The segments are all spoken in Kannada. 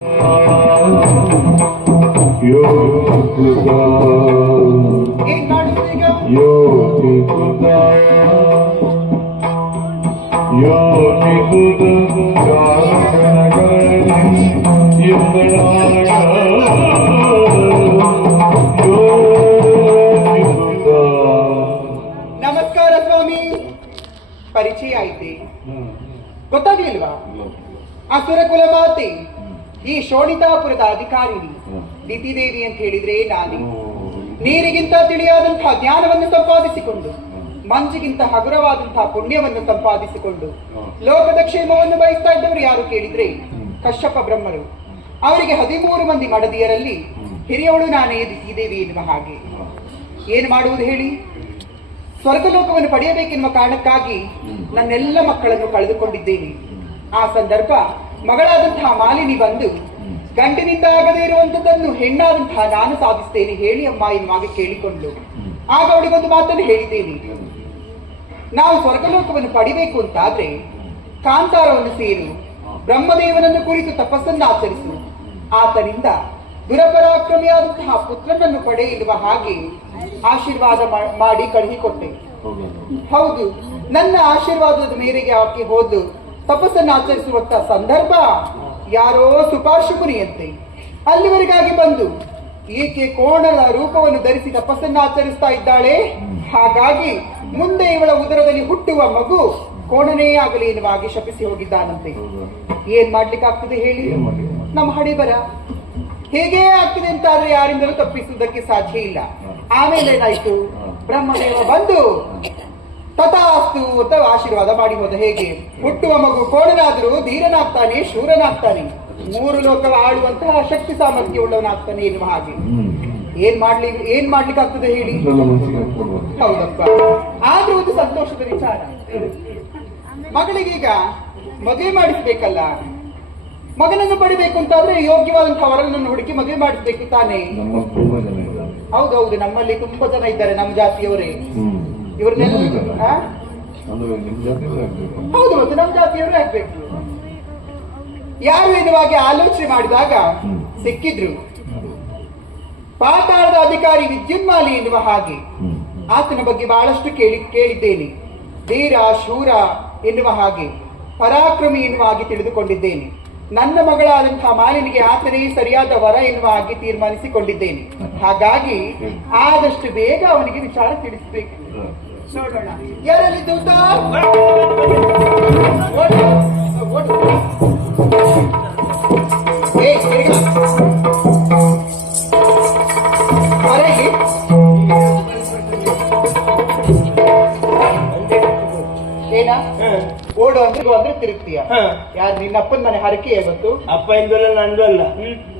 ನಮಸ್ಕಾರ ಸ್ವಾಮಿ. ಪರಿಚಯ ಐತೆ ಗೊತ್ತಾಗ್ಲಿಲ್ವಾ? ಅಸುರಕುಲ ಮಾತೆ, ಈ ಶೋಣಿತಾಪುರದ ಅಧಿಕಾರಿಣಿ ದಿತಿದೇವಿ ಅಂತ ಹೇಳಿದ್ರೆ ನಾನೇ. ನೀರಿಗಿಂತ ತಿಳಿಯಾದಂತಹ ಜ್ಞಾನವನ್ನು ಸಂಪಾದಿಸಿಕೊಂಡು, ಮಂಜಿಗಿಂತ ಹಗುರವಾದಂತಹ ಪುಣ್ಯವನ್ನು ಸಂಪಾದಿಸಿಕೊಂಡು ಲೋಕದ ಕ್ಷೇಮವನ್ನು ಬಯಸ್ತಾ ಇದ್ದವರು ಯಾರು ಕೇಳಿದ್ರೆ ಕಶ್ಯಪ ಬ್ರಹ್ಮರು. ಅವರಿಗೆ 13 ಮಂದಿ ಮಡದಿಯರಲ್ಲಿ ಹಿರಿಯವಳು ನಾನೇ ದಿತಿದೇವಿ ಎನ್ನುವ ಹಾಗೆ. ಏನು ಮಾಡುವುದು ಹೇಳಿ? ಸ್ವರ್ಗಲೋಕವನ್ನು ಪಡೆಯಬೇಕೆನ್ನುವ ಕಾರಣಕ್ಕಾಗಿ ನನ್ನೆಲ್ಲ ಮಕ್ಕಳನ್ನು ಕಳೆದುಕೊಂಡಿದ್ದೇನೆ. ಆ ಸಂದರ್ಭ ಮಗಳಾದಂತಹ ಮಾಲಿನಿ ಬಂದು ಗಂಡಿನಿಂದ ಆಗದೇ ಇರುವಂತದ್ದನ್ನು ಹೆಣ್ಣಾದಂತಹ ನಾನು ಸಾಧಿಸ್ತೇನೆ ಹೇಳಿ ಅಮ್ಮ ಎನ್ನುವಾಗ ಕೇಳಿಕೊಂಡು ಆಗ ಅವಳಿಗೊಂದು ಮಾತನ್ನು ಹೇಳಿದ್ದೇನೆ. ನಾವು ಸ್ವರ್ಗಲೋಕವನ್ನು ಪಡಿಬೇಕು ಅಂತಾದ್ರೆ ಕಾಂತಾರವನ್ನು ಸೇರು, ಬ್ರಹ್ಮದೇವನನ್ನು ಕುರಿತು ತಪಸ್ಸನ್ನು ಆಚರಿಸು, ಆತನಿಂದ ದುರಪರಾಕ್ರಮಿಯಾದಂತಹ ಪುತ್ರನನ್ನು ಪಡೆ ಎನ್ನುವ ಹಾಗೆ ಆಶೀರ್ವಾದ ಮಾಡಿ ಕಳುಹಿಕೊಟ್ಟೆ. ಹೌದು, ನನ್ನ ಆಶೀರ್ವಾದದ ಮೇರೆಗೆ ಆಕೆ ಹೋದ್ದು ತಪಸ್ಸನ್ನು ಆಚರಿಸುವಂತ ಸಂದರ್ಭ ಯಾರೋ ಸುಪಾರ್ಶುಮುನಿಯಂತೆ ಅಲ್ಲಿವರೆಗಾಗಿ ಬಂದು ಈಕೆ ಕೋಣದ ರೂಪವನ್ನು ಧರಿಸಿ ತಪಸ್ಸನ್ನು ಆಚರಿಸ್ತಾ ಇದ್ದಾಳೆ, ಹಾಗಾಗಿ ಮುಂದೆ ಇವಳ ಉದರದಲ್ಲಿ ಹುಟ್ಟುವ ಮಗು ಕೋಣನೇ ಆಗಲಿ ಎನ್ನುವಾಗಿ ಶಪಿಸಿ ಹೋಗಿದ್ದಾನಂತೆ. ಏನ್ ಮಾಡ್ಲಿಕ್ಕಾಗ್ತದೆ ಹೇಳಿ? ನಮ್ಮ ಹಣೆ ಬರ ಹೇಗೆ ಆಗ್ತದೆ ಅಂತಾದ್ರೆ ಯಾರಿಂದಲೂ ತಪ್ಪಿಸುವುದಕ್ಕೆ ಸಾಧ್ಯ ಇಲ್ಲ. ಆಮೇಲೆ ಏನಾಯ್ತು? ಬ್ರಹ್ಮದೇವ ಬಂದು ತಥಾಸ್ತು ಅಂತ ಆಶೀರ್ವಾದ ಮಾಡಿ ಹೋದ. ಹೇಗೆ ಹುಟ್ಟುವ ಮಗು ಕೋಣನಾದರೂ ಧೀರನಾಗ್ತಾನೆ, ಶೂರನಾಗ್ತಾನೆ, 3 ಲೋಕ ಆಳುವಂತಹ ಶಕ್ತಿ ಸಾಮರ್ಥ್ಯ ಉಳ್ಳವನಾಗ್ತಾನೆ ಎನ್ನುವ ಹಾಗೆ. ಏನ್ ಮಾಡ್ಲಿಕ್ಕಾಗ್ತದೆ ಹೇಳಿ? ಹೌದಪ್ಪ. ಆದ್ರೂ ಒಂದು ಸಂತೋಷದ ವಿಚಾರ, ಮಗಳಿಗೀಗ ಮದುವೆ ಮಾಡಿಸ್ಬೇಕಲ್ಲ. ಮಗನನ್ನು ಪಡಿಬೇಕು ಅಂತಾದ್ರೆ ಯೋಗ್ಯವಾದಂತಹ ವರನನ್ನು ಹುಡುಕಿ ಮದುವೆ ಮಾಡಿಸ್ಬೇಕು ತಾನೇ. ಹೌದೌದು, ನಮ್ಮಲ್ಲಿ ತುಂಬಾ ಜನ ಇದ್ದಾರೆ ನಮ್ಮ ಜಾತಿಯವರೇ. ಇವ್ರನ್ನೆಲ್ಲ ಹೌದು, ಮತ್ತೆ ನಮ್ಮ ಜಾತಿಯವರೇ ಆಗ್ಬೇಕು. ಯಾರು ಎನ್ನುವಾಗಿ ಆಲೋಚನೆ ಮಾಡಿದಾಗ ಸಿಕ್ಕಿದ್ರು ಪಾತಾಳದ ಅಧಿಕಾರಿ ವಿದ್ಯುನ್ಮಾಲಿ ಎನ್ನುವ ಹಾಗೆ. ಆತನ ಬಗ್ಗೆ ಬಹಳಷ್ಟು ಕೇಳಿದ್ದೇನೆ. ಧೀರ, ಶೂರ ಎನ್ನುವ ಹಾಗೆ, ಪರಾಕ್ರಮಿ ಎನ್ನುವ ಹಾಗೆ ತಿಳಿದುಕೊಂಡಿದ್ದೇನೆ. ನನ್ನ ಮಗಳಾದಂತಹ ಮಾಲಿನಿಗೆ ಆತನೇ ಸರಿಯಾದ ವರ ಎನ್ನುವ ಹಾಗೆ ತೀರ್ಮಾನಿಸಿಕೊಂಡಿದ್ದೇನೆ. ಹಾಗಾಗಿ ಆದಷ್ಟು ಬೇಗ ಅವನಿಗೆ ವಿಚಾರ ತಿಳಿಸಬೇಕು. ನೋಡೋಣ ಯಾರಲ್ಲಿ ದೂತ. ಏನ ಓಡು ಅಂದ್ರೆ ತಿರುಗ್ತೀಯ? ಯಾರು ನಿನ್ನಪ್ಪನ ಮನೆ ಹರಕೆ ಗೊತ್ತು? ಅಪ್ಪ ಇಂದಲ್ಲ, ನಂದು ಅಲ್ಲ,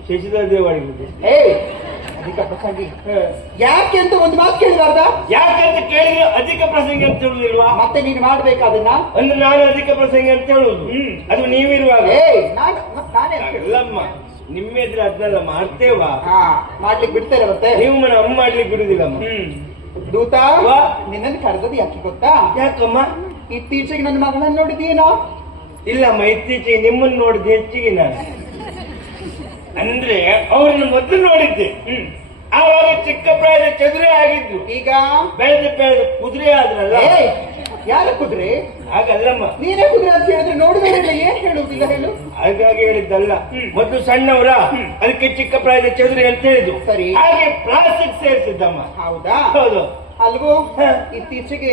ಶಶಿಧರ ದೇವಾಡಿಗೆ. ಅಧಿಕ ಪ್ರಸಂಗಿ ಯಾಕೆ ಅಂತ ಒಂದು ಮಾತು ಕೇಳಿದಾರ್ದ? ಯಾಕಂತ ಕೇಳಿದ್ರೆ ಅಧಿಕ ಪ್ರಸಂಗಿ ಅಂತ ಹೇಳುದಿಲ್ವಾ? ಮತ್ತೆ ನೀನು ಮಾಡ್ಬೇಕಾ ಅದನ್ನ? ಅಂದ್ರೆ ನಾನು ಅಧಿಕ ಪ್ರಸಂಗಿ ಅಂತ ಹೇಳುದು, ಅದು ನೀವಿರುವಾಗ. ನಾನೇ ಅಲ್ಲಮ್ಮ, ನಿಮ್ಮ ಎದುರು ಅದನ್ನೆಲ್ಲ ಮಾಡ್ತೇವಾ? ಮಾಡ್ಲಿಕ್ಕೆ ಬಿಡ್ತೇನೆ. ಮತ್ತೆ ನೀವು ಮನೆ ಅಮ್ಮ ಮಾಡ್ಲಿಕ್ಕೆ ಬಿಡುದಿಲ್ಲಮ್ಮ. ದೂತ, ನಿನ್ನನ್ನು ಕರೆದದ್ದು ಯಾಕೆ ಗೊತ್ತಾ? ಯಾಕಮ್ಮ? ಇತ್ತೀಚೆಗೆ ನನ್ನ ಮಗಳನ್ನ ನೋಡಿದೀನೋ? ಇಲ್ಲಮ್ಮ, ಇತ್ತೀಚೆಗೆ ನಿಮ್ಮನ್ನು ನೋಡಿದ್ದು ಹೆಚ್ಚಿಗೆ ನಾನು. ಅಂದ್ರೆ ಅವ್ರನ್ನ ಮೊದಲು ನೋಡಿದ್ದೆ, ಆವಾಗ ಚಿಕ್ಕ ಪ್ರಾಯದ ಚದುರೆ ಆಗಿದ್ರು. ಈಗ ಬೆಳೆದ ಕುದುರೆ ಆದ್ರಲ್ಲ. ಯಾರ ಕುದುರೆ? ಹಾಗಲ್ಲಮ್ಮ, ನೀನೇ ಕುದುರೆ ಅಂತ ಹೇಳಿದ್ರೆ ನೋಡಿದ್ರೆ ಏನ್ ಹೇಳುವುದಿಲ್ಲ ಹೇಳು. ಹಾಗಾಗಿ ಹೇಳಿದ್ದಲ್ಲ, ಮೊದಲು ಸಣ್ಣವರ, ಅದಕ್ಕೆ ಚಿಕ್ಕ ಪ್ರಾಯದ ಚದುರೆ ಅಂತ ಹೇಳಿದ್ರು. ಸರಿ, ಹಾಗೆ ಪ್ಲಾಸ್ಟಿಕ್ ಸೇರಿಸಿದ್ದಮ್ಮ. ಹೌದಾ? ಹೌದು. ಅಲ್ವೋ? ಇತ್ತೀಚೆಗೆ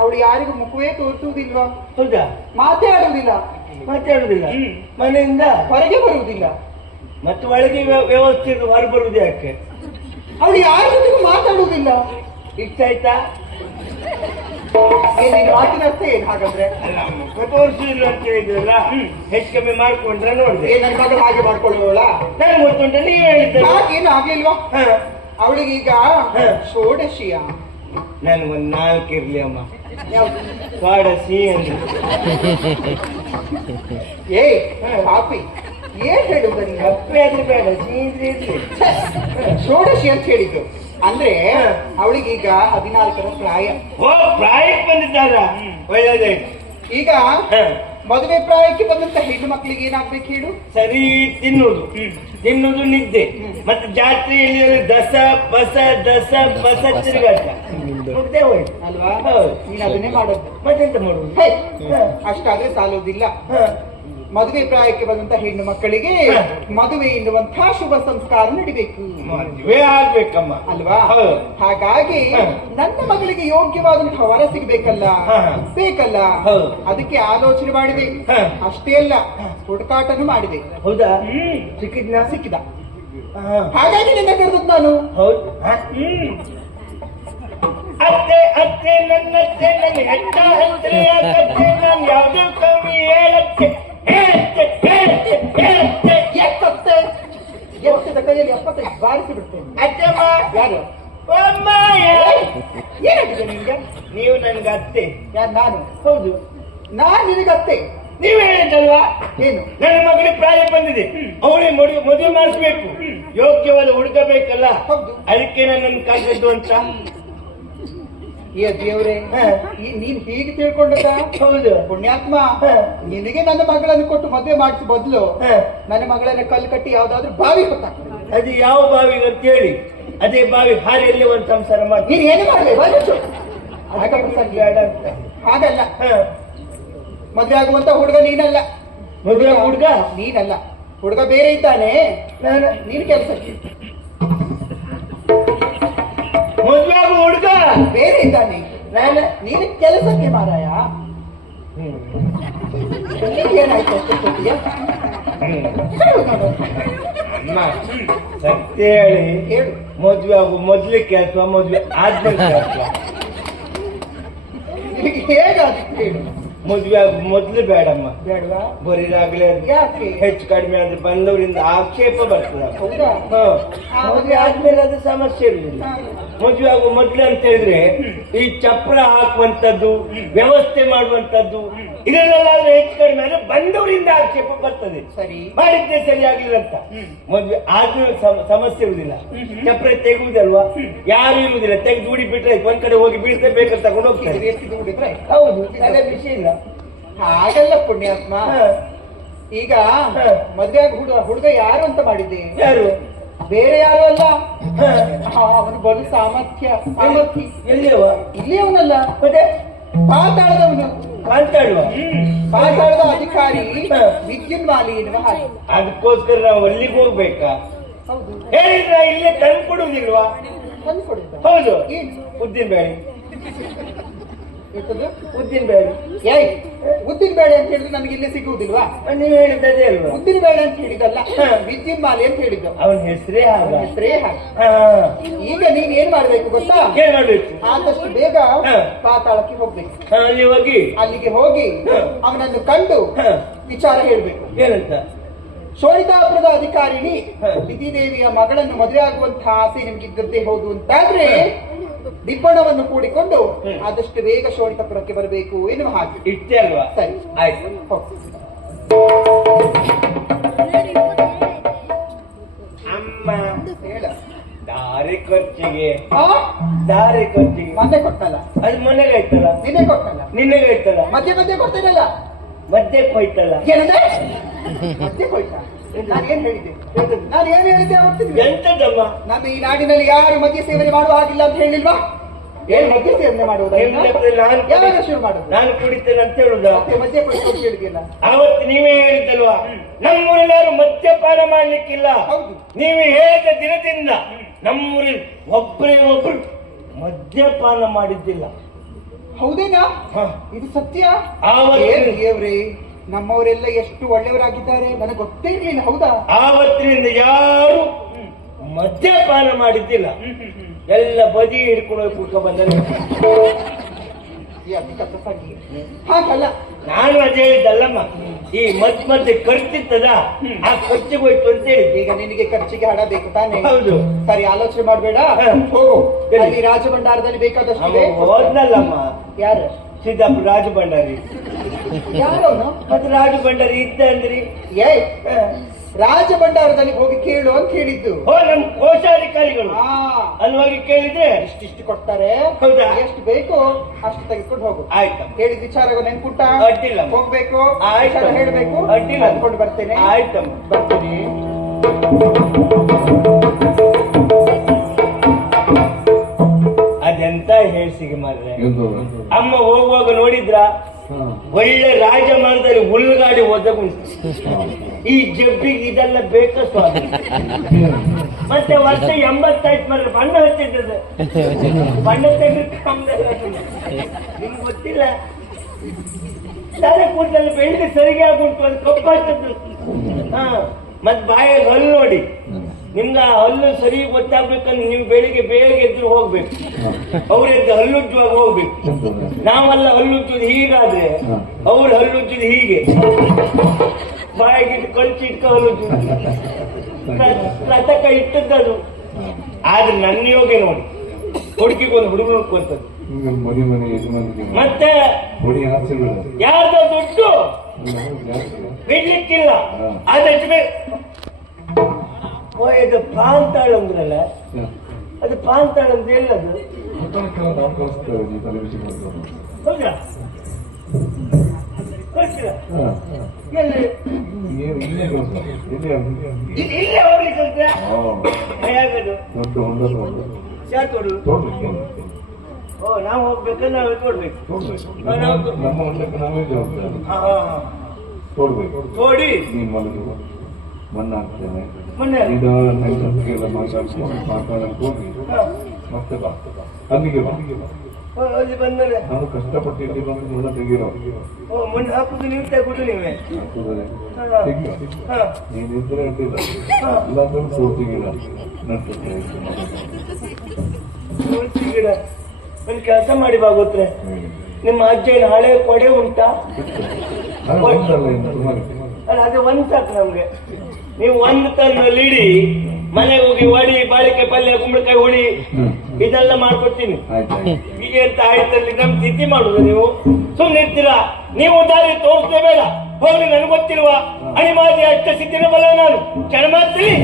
ಅವಳು ಯಾರಿಗೂ ಮುಖವೇ ತೋರಿಸುವುದಿಲ್ವಾ? ಹೌದಾ? ಮಾತಾಡುವುದಿಲ್ಲ. ಮನೆಯಿಂದ ಹೊರಗೆ ಬರುವುದಿಲ್ಲ. ಮತ್ತು ಒಳಗೆ ವ್ಯವಸ್ಥೆ ಹೊರ ಬರುವುದು ಯಾಕೆ? ಅವಳು ಯಾರ ಜೊತೆಗೂ ಮಾತಾಡುವುದಿಲ್ಲ. ಇಷ್ಟ ಆಯ್ತಾ? ಮಾತಿನ ಅರ್ಥ ಏನ್ ಹಾಗಾದ್ರೆ? ತೋರಿಸುದಿಲ್ಲ ಅಂತ ಹೇಳಿದ್ರಲ್ಲ, ಹೆಚ್ಚು ಕಮ್ಮಿ ಮಾಡ್ಕೊಂಡ್ರೆ ನೋಡಿದೆ. ನನ್ನ ಮಗಳು ಹಾಗೆ ಮಾಡ್ಕೊಳ್ಳೋಳ? ನಾನು ಗೊತ್ತುಂಟ, ನೀವ್ ಹೇಳಿದ್ದ ಹಾಗೇನು ಆಗ್ಲಿಲ್ವಾ? ಅವಳಿಗೀಗ ಷೋಡಶಿಯ. ನನ್ಗೊಂದು 4 ಇರ್ಲಿ ಅಮ್ಮ. ಷೋಡಶಿ ಅಂದ್ರೆ ಪಾಪಿ ಏನ್ ಹೇಳುದ? ಅಪ್ಪೆ ಆದ್ರೆ ಬೇಡ, ಸೀದ್ರೆ ಇರ್ಲಿ. ಷೋಡಶಿ ಅಂತ ಹೇಳಿದ್ದು ಅಂದ್ರೆ ಅವಳಿಗೀಗ 14ರ ಪ್ರಾಯ. ಪ್ರಾಯಕ್ಕೆ ಬಂದಿದ್ದಾರ? ಒಳ್ಳೆದಾಯ್ತು. ಈಗ ಮದುವೆ ಪ್ರಾಯಕ್ಕೆ ಬಂದಂತ ಹೆಣ್ಣು ಮಕ್ಕಳಿಗೆ ಏನಾಗ್ಬೇಕು ಹೇಳು? ಸರಿ ತಿನ್ನುವುದು ನಿದ್ದೆ ಮತ್ತೆ ಜಾತ್ರೆಯಲ್ಲಿ ದಸ ಬಸ ತಿರುಗಾಟ ಮುಗ್ದೆ ಹೋಯ್ತು ಅಲ್ವಾ? ಹೌದು. ನೀನ್ ಅದನ್ನೇ ಮಾಡೋದು. ಮತ್ತೆಂತ ಮಾಡುದು? ಹೇ, ಅಷ್ಟಾದ್ರೆ ಸಾಲೋದಿಲ್ಲ. ಮದುವೆ ಪ್ರಾಯಕ್ಕೆ ಬಂದಂತ ಹೆಣ್ಣು ಮಕ್ಕಳಿಗೆ ಮದುವೆ ಎನ್ನುವಂತಹ ಶುಭ ಸಂಸ್ಕಾರ ನಡಿಬೇಕು, ಮದುವೆ ಆಗ್ಬೇಕಮ್ಮ ಅಲ್ವಾ? ಹೌದು. ಹಾಗಾಗಿ ನನ್ನ ಮಗಳಿಗೆ ಯೋಗ್ಯವಾದಂತಹ ವರ ಸಿಗ್ಬೇಕಲ್ಲ, ಬೇಕಲ್ಲ. ಹೌದು. ಅದಕ್ಕೆ ಆಲೋಚನೆ ಮಾಡಿದೆ. ಅಷ್ಟೇ ಅಲ್ಲ, ಹುಡುಕಾಟನು ಮಾಡಿದೆ. ಹೌದಾ? ಸಿಕ್ಕಿದ. ಹಾಗಾಗಿ ನಿನ್ನ ಕರೆದದ್ದು ನಾನು. ಹೌದು. ಅತ್ತೆ ನನ್ನತ್ತೆ ನನ್ನ ಹೆಟ್ಟ ಹತ್ತಿರ ನಾನು ಯಾವುದೇ ಕಮ್ಮಿ ಹೇಳತ್ತೆ ಎತ್ತದ ಕೈಯಲ್ಲಿ 75 ಬಾರಿಸಿ ಬಿಡ್ತೇನೆ. ಅತ್ತಮ್ಮ. ಯಾರು? ಏನಾಗಿದೆ ನಿನ್ಗೆ? ನೀವು ನನ್ಗೆ ಅತ್ತೆ. ಯಾರು? ನಾನು. ಹೌದು. ನಾನ್ ನಿನಗತ್ತೆ. ನೀವು ಹೇಳಿದ್ದಲ್ವಾ? ಏನು? ನನ್ನ ಮಗಳಿಗೆ ಪ್ರಾಯ ಬಂದಿದೆ, ಅವಳಿಗೆ ಮದುವೆ ಮಾಡಿಸ್ಬೇಕು, ಯೋಗ್ಯವಾದ ಹುಡುಗ ಬೇಕಲ್ಲ. ಹೌದು. ಅದಕ್ಕೆ ನನ್ನನ್ನು ಕರೆದದ್ದು ಅಂತ. ಏ ದೇವ್ರೆ, ನೀನ್ ಹೀಗೆ ತಿಳ್ಕೊಂಡದ? ಹೌದು. ಪುಣ್ಯಾತ್ಮ, ನಿನಗೆ ನನ್ನ ಮಗಳನ್ನು ಕೊಟ್ಟು ಮದುವೆ ಮಾಡಿಸ ಬದಲು ನನ್ನ ಮಗಳನ್ನ ಕಲ್ಲು ಕಟ್ಟಿ ಯಾವ್ದಾದ್ರು ಬಾವಿ ಕೊಟ್ಟಾಕ. ಅದು ಯಾವ ಬಾವಿಗೆ ಅಂತ ಹೇಳಿ ಅದೇ ಬಾವಿ ಹಾರಿಯಲ್ಲಿ ಒಂದು ಸಂಸಾರ ಮಾಡಿ. ನೀನ್ ಏನು ಮಾಡಲಿ ಬೇಡ ಅಂತ. ಹಾಗಲ್ಲ, ಮದುವೆ ಆಗುವಂತ ಹುಡುಗ ನೀನಲ್ಲ. ಮದುವೆ ಹುಡುಗ ನೀನಲ್ಲ, ಹುಡುಗ ಬೇರೆ ಇದ್ದಾನೆ. ನೀನ್ ಕೆಲಸಕ್ಕೆ ಮದುವೆ ಆಗುವ ಹುಡುಗ ಬೇರೆ ಇದ್ದಾನೆ. ನೀನು ಕೆಲಸಕ್ಕೆ ಮಾರಾಯ. ಏನಾಯ್ತು ಅಷ್ಟೇ ಗೊತ್ತಿದ್ಯಾ? ಸತ್ಯ ಹೇಳಿ ಹೇಳು. ಮದುವೆ ಆಗುವ ಮೊದ್ಲಿಕ್ಕೆ ಅಥವಾ ಮದುವೆ ಆದ್ಮೇಲೆ ಅಥವಾ ನಿನಗೆ ಹೇಗಾದಿತ್ತು ಹೇಳು. ಮದುವೆ ಆಗುವ ಮೊದ್ಲು ಬೇಡಮ್ಮ. ಬೇಡವಾ? ಬರೀರಾಗ್ಲೇ ಯಾಕೆ? ಹೆಚ್ಚು ಕಡಿಮೆ ಆದ್ರೆ ಬಂದವರಿಂದ ಆಕ್ಷೇಪ ಬರ್ತದ. ಹೌದಾ? ಮದುವೆ ಆದ್ಮೇಲೆ ಅದು ಸಮಸ್ಯೆ ಇರುದಿಲ್ಲ. ಮದುವೆ ಆಗುವ ಮೊದ್ಲು ಅಂತ ಹೇಳಿದ್ರೆ ಈ ಚಪ್ರ ಹಾಕುವಂತದ್ದು, ವ್ಯವಸ್ಥೆ ಮಾಡುವಂತದ್ದು, ಇದನ್ನೆಲ್ಲಾದ್ರೂ ಹೆಚ್ಚು ಕಡಿಮೆ ಆದ್ರೆ ಬಂದವರಿಂದ ಆಕ್ಷೇಪ ಬರ್ತದೆ. ಸರಿ, ಮಾಡಿದ್ದೆ ಸರಿ ಆಗ್ಲಿಲ್ಲ ಅಂತ. ಮದ್ವೆ ಆದ್ಮೇಲೆ ಸಮಸ್ಯೆ ಇರುವುದಿಲ್ಲ. ಚಪ್ರ ತೆಗುವುದಲ್ವಾ, ಯಾರು ಇರುವುದಿಲ್ಲ. ತೆಗೆದು ದೂಡಿ ಬಿಟ್ರೆ ಒಂದ್ ಕಡೆ ಹೋಗಿ ಬೀಳ್ತೇ ಬೇಕಾದ್ರೆ ತಗೊಂಡು ಹೋಗ್ತಾರೆ. ಹೌದು, ಅದೇ ವಿಷಯ ಇಲ್ಲ. ಹಾಗಲ್ಲ ಪುಣ್ಯಾತ್ಮ. ಈಗ ಮದ್ವೆ ಹುಡುಗ ಯಾರು ಅಂತ ಮಾಡಿದ್ದೆ? ಯಾರು? ಬೇರೆ ಯಾರು ಅಲ್ಲ, ಅವನು ಬಲು ಸಾಮರ್ಥ್ಯ. ಎಲ್ಲಿಯವ? ಇಲ್ಲಿ ಅವನಲ್ಲ, ಮತ್ತೆ ಪಾತಾಳದವನು. ಪಾತಾಳದ ಅಧಿಕಾರಿ ವಿದ್ಯುನ್ಮಾಲಿ ಎನ್ನುವ ಹಾಗೆ. ಅದಕ್ಕೋಸ್ಕರ ನಾವು ಅಲ್ಲಿಗೆ ಹೋಗ್ಬೇಕಾ? ಹೌದು. ಹೇಳಿದ್ರ ಇಲ್ಲೇ ತಂದು ಕೊಡುವುದಿಲ್ವಾ? ತಂದು ಕೊಡುತ್ತ. ಹೌದು. ಏನು? ಉದ್ದಿನ ಬೇಳೆ. ಉದ್ದಿನ ಬೇಳೆ. ಏಯ್, ಉದ್ದಿನ ಬೇಳೆ ಅಂತ ಹೇಳಿದ್ರೆ ನನಗೆ ಇಲ್ಲಿ ಸಿಗುವುದಿಲ್ವಾ? ನೀವು ಹೇಳಿದ್ದದೇ ಅಲ್ವಾ? ಉದ್ದಿನ ಬೇಳೆ ಅಂತ ಹೇಳಿದಲ್ಲ, ವಿದ್ಯುನ್ಮಾಲಿ ಅಂತ ಹೇಳಿದ್ದ. ಅವನ ಹೆಸರೇ ಹೆಸರೇ ಹಾಗೆ. ಈಗ ನೀನ್ ಏನ್ ಮಾಡ್ಬೇಕು ಗೊತ್ತಾ? ಏನ್ ಮಾಡ್ಬೇಕು? ಆದಷ್ಟು ಬೇಗ ಪಾತಾಳಕ್ಕೆ ಹೋಗ್ಬೇಕು. ಅಲ್ಲಿಗೆ ಹೋಗಿ ಅವನನ್ನು ಕಂಡು ವಿಚಾರ ಹೇಳ್ಬೇಕು. ಏನಂತ? ಶೋಣಿತಾಪುರದ ಅಧಿಕಾರಿಣಿ ವಿಧಿದೇವಿಯ ಮಗಳನ್ನು ಮದುವೆ ಆಗುವಂತಹ ಆಸೆ ನಿಮ್ಗಿದ್ದದ್ದೇ ಹೌದು ಅಂತಾದ್ರೆ ದಿಬ್ಬಣವನ್ನು ಕೂಡಿಕೊಂಡು ಆದಷ್ಟು ಬೇಗ ಶೋಣಿತಾಪುರಕ್ಕೆ ಬರಬೇಕು ಎನ್ನುವ ಹಾಗೆ. ಇಷ್ಟೇ ಅಲ್ವಾ? ಸರಿ, ಆಯ್ತು. ಅಮ್ಮ ಹೇಳ. ದಾರಿ ಖರ್ಚಿಗೆ ಮೊನ್ನೆ ಕೊಟ್ಟಲ್ಲ? ಅದು ಮೊನ್ನೆಗೆ ಆಯ್ತಲ್ಲ. ನಿನ್ನೆ ಕೊಟ್ಟಲ್ಲ? ನಿನ್ನೆಗೆ ಆಯ್ತಲ್ಲ. ಮಧ್ಯೆ ಕೊಡ್ತೇನಲ್ಲ? ಮಧ್ಯಕ್ಕೆ ಹೋಯ್ತಲ್ಲ. ಏನಂದ್ರೆ ಮಧ್ಯೆ ಹೋಯ್ತ? ನಾನೇನ್ ಹೇಳಿದ್ದೆ? ಎಂತದಮ್ಮ? ನಾನು ಈ ನಾಡಿನಲ್ಲಿ ಯಾರು ಮದ್ಯ ಸೇವನೆ ಮಾಡುವ ಹಾಗಿಲ್ಲ ಅಂತ ಹೇಳಿಲ್ವಾ? ಏನು ಮದ್ಯ ಸೇವನೆ ಮಾಡುವುದು? ಯಾವಾಗ ಶುರು ಮಾಡುದು? ನಾನು ಕುಡಿತೇನೆ ಅಂತ ಹೇಳುದ? ಮದ್ಯ ಕುಡಿದು ಹೇಳಿದ್ಯಲ್ಲ ಅವತ್ತು ನೀವೇ ಹೇಳಿದ್ದಲ್ವಾ, ನಮ್ಮೂರಲ್ಲಿ ಯಾರು ಮದ್ಯಪಾನ ಮಾಡ್ಲಿಕ್ಕಿಲ್ಲ. ನೀವು ಹೇಳಿದ ದಿನದಿಂದ ನಮ್ಮೂರಲ್ಲಿ ಒಬ್ಬರೇ ಒಬ್ರು ಮದ್ಯಪಾನ ಮಾಡಿದ್ದಿಲ್ಲ. ಹೌದೇನಾ? ಇದು ಸತ್ಯ. ದೇವ್ರೇ, ನಮ್ಮವರೆಲ್ಲ ಎಷ್ಟು ಒಳ್ಳೆಯವರಾಗಿದ್ದಾರೆ, ನನಗೆ ಗೊತ್ತೇ ಇರಲಿಲ್ಲ. ಹೌದಾ? ಆವತ್ತಿನಿಂದ ಯಾರು ಮದ್ಯಪಾನ ಮಾಡಿದ್ದಿಲ್ಲ. ಎಲ್ಲ ಬದಿ ಹಿಡ್ಕೊಂಡು ಹೋಗಿ ಕುಡ್ಕೊ ಬಂದರೆ ಹಾಗಲ್ಲ. ನಾನು ಅದೇ ಹೇಳಿದ್ದಲ್ಲಮ್ಮ, ಈ ಮಧ್ಯೆ ಖರ್ಚಿತ್ತದ, ಆ ಖರ್ಚಿಗೆ ಹೋಯ್ತು ಅಂತ ಹೇಳಿ. ಈಗ ನಿನಗೆ ಖರ್ಚಿಗೆ ಹಣ ಬೇಕು ತಾನೆ? ಹೌದು. ಸರಿ, ಆಲೋಚನೆ ಮಾಡಬೇಡ, ಹೋಗು. ಅಲ್ಲಿ ರಾಜಭಂಡಾರದಲ್ಲಿ ಬೇಕಾದಷ್ಟು ಹೋದ್ನಲ್ಲಮ್ಮ. ಯಾರು? ಸಿದ್ದಾಪುರ ರಾಜಭಂಡಾರಿ. ಯಾರವನು? ಮತ್ತೆ ರಾಜಭಂಡಾರಿ ಇದ್ದ ಅಂದ್ರಿ? ರಾಜ ಭಂಡಾರದಲ್ಲಿ ಹೋಗಿ ಕೇಳು ಅಂತ ಹೇಳಿದ್ದು. ಓ ನಮ್ ಕೋಶಾಧಿಕಾರಿಗಳು ಹಾ, ಅಲ್ಲಿ ಹೋಗಿ ಕೇಳಿದ್ರೆ ಇಷ್ಟಿಷ್ಟು ಕೊಡ್ತಾರೆ. ಹೌದಾ? ಎಷ್ಟು ಬೇಕು ಅಷ್ಟು ತೆಗೆದುಕೊಂಡು ಹೋಗು. ಆಯ್ತು. ಹೇಳಿದ ವಿಚಾರ ನೆನ್ಪುಂಟ? ಅಡ್ಡಿಲ್ಲ. ಹೋಗ್ಬೇಕು, ಆಯ್ತು. ಹೇಳ್ಬೇಕು. ಅಡ್ಡಿಲ್ಲ. ಅಂದ್ಕೊಂಡು ಬರ್ತೇನೆ. ಆಯ್ತಮ್ಮ. ಬರ್ತೀನಿ. ಅದೆಂತ ಹೇಳ್ಸಿಗೆ ಮಾರ್ರೆ. ಅಮ್ಮ ಹೋಗುವಾಗ ನೋಡಿದ್ರ ಒಳ್ಳೆ ರಾಜಮಾರ್ಗದಲ್ಲಿ ಹುಲ್ಲುಗಾಡಿ ಒದಗುಂಟು. ಈ ಜಬ್ಬಿಗೆ ಇದೆಲ್ಲ ಬೇಕ ಸ್ವಾಮಿ. ಮತ್ತೆ ವರ್ಷ 85 ಮಾರ್ರೆ ಬಣ್ಣ ಹಚ್ಚಿದ್ದದು. ಬಣ್ಣ ತೆಗೆದು ನಿಮ್ಗೆ ಗೊತ್ತಿಲ್ಲ. ತಲೆ ಕೂದಲು ಬೆಳೆದು ಸರಿಗೆ ಆಗುಂಟು, ಅದು ಕಪ್ಪಾಗ್ತದ್ದು. ಹಾ, ಮತ್ ಬಾಯಲ್ಲಿ ಹಲ್ಲು ನೋಡಿ. ನಿಮ್ಗೆ ಆ ಹಲ್ಲು ಸರಿ ಗೊತ್ತಾಗ್ಬೇಕಂದ್ರೆ ನೀವು ಬೆಳಿಗ್ಗೆ ಬೇಗ ಎದ್ದು ಹೋಗ್ಬೇಕು. ಅವ್ರೆದ್ದು ಹಲ್ಲುಜ್ಜುವಾಗ ಹೋಗ್ಬೇಕು. ನಾವೆಲ್ಲ ಹಲ್ಲುಜ್ಜುದು ಹೀಗಾದ್ರೆ ಅವ್ರು ಹಲ್ಲುಜ್ಜುದು ಹೀಗೆ. ಬಾಯಿಗೆ ಕಳ್ಚಿ ಇಟ್ಕ ಹಲ್ಲುಜ್ಜು ರಥಕ ಇಟ್ಟದ್ದು. ಆದ್ರೆ ನನ್ನ ಯೋಗ ನೋಡಿ, ಹುಡುಕಿಗೊಂದು ಹುಡುಗ ಹೋಗ್ತದ್ದು. ಮತ್ತೆ ಯಾರ್ದೋ ದುಡ್ಡು ಬಿಡ್ಲಿಕ್ಕಿಲ್ಲ. ಆದ್ರೆ ಇದು ಪಾಂತಾಳ ಅಂದ್ರಲ್ಲ, ಅದು ಪಾಂತಾಳ ಅಂದ್ರೆ ಎಲ್ಲದು? ಹೌದಾ? ಎಲ್ಲಿ ಇಲ್ಲೇ ಹೋಗ್ಲಿಕ್ಕೆ ಹೇಗದು? ಯಾಕೆ? ಓ, ನಾವು ಹೋಗ್ಬೇಕಂದ್ರೆ ನಾವು ತೋಡ್ಬೇಕು. ತೋಡಿ ಮಣ್ಣಾಗ್ತೇನೆ ಮೊನ್ನೆ ಮಾತಾಡಕ್ಕೆ ಹೋಗಿ ಮತ್ತೆ ಬಾ ಅಲ್ಲಿಗೆ ಬಾ. ಅಲ್ಲಿ ಬಂದ್ಮೇಲೆ ನಾನು ಕಷ್ಟಪಟ್ಟು ಇಲ್ಲಿ ಬಂದು ಮಣ್ಣ ತೆಗಿರೋ. ಓ, ಮಣ್ಣು ಹಾಕುದು ನೀವು ತೆಗುದು ನೀವೇ ನೀನಿದ್ರೆ ಅಡ್ಡಿಲ್ಲ, ಇಲ್ಲಾಂದ್ರೆ ಸೋತಿ ಗಿಡ ನಟ್ಟು ಗಿಡ. ಒಂದು ಕೆಲಸ ಮಾಡಿ ಬಾಗೋತ್ರೆ, ನಿಮ್ಮ ಅಜ್ಜನ ಹಳೆ ಕೊಡೆ ಉಂಟಾ? ಅಲ್ಲ, ಅದು ಒಂದ್ ಸಾಕು ನಮ್ಗೆ. ನೀವು ಒಂದು ತನ್ನಲ್ಲಿ ಇಡಿ, ಮನೆಗೆ ಹೋಗಿ ವಡಿ, ಬಾಳಿಕೆ ಪಲ್ಯ, ಕುಂಬಳಕಾಯಿ ಹುಳಿ ಇದೆಲ್ಲ ಮಾಡ್ಕೊಡ್ತೀನಿ. ಈಗ ಅಂತ ಆಯ್ತಲ್ಲಿ ನಮ್ ಸ್ಥಿತಿ ಮಾಡುದು. ನೀವು ಸುಮ್ಮನೆ ಇರ್ತೀರಾ? ನೀವು ದಾರಿ ತೋರಿಸಲೇ ಬೇಡ. ಹೋಗ್ಲಿ, ನನಗೆ ಗೊತ್ತಿರುವ ಅಣಿಮಾದಿ ಅಷ್ಟ ಸಿದ್ಧಿನ ಬಲ್ಲ ನಾನು ಕ್ಷಣ ಮಾಡ್ತೀನಿ.